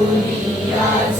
Dunia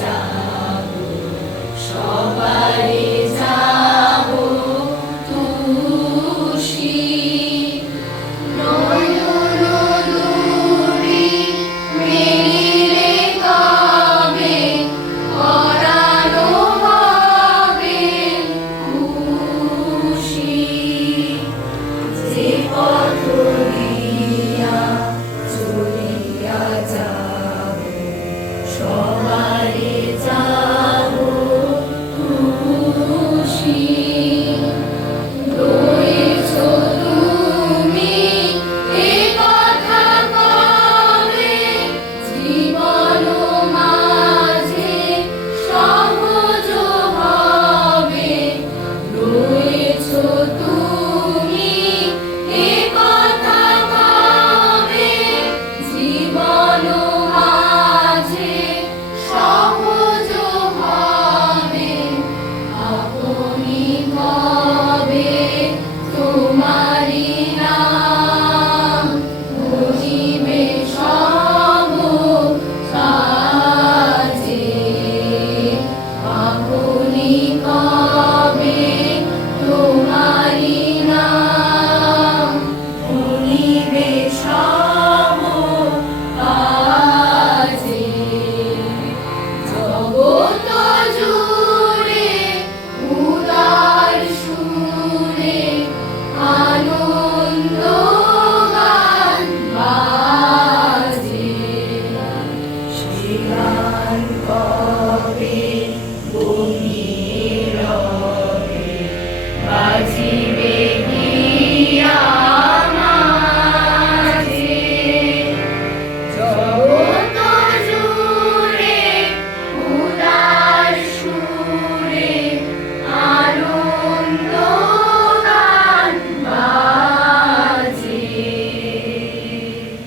Alô?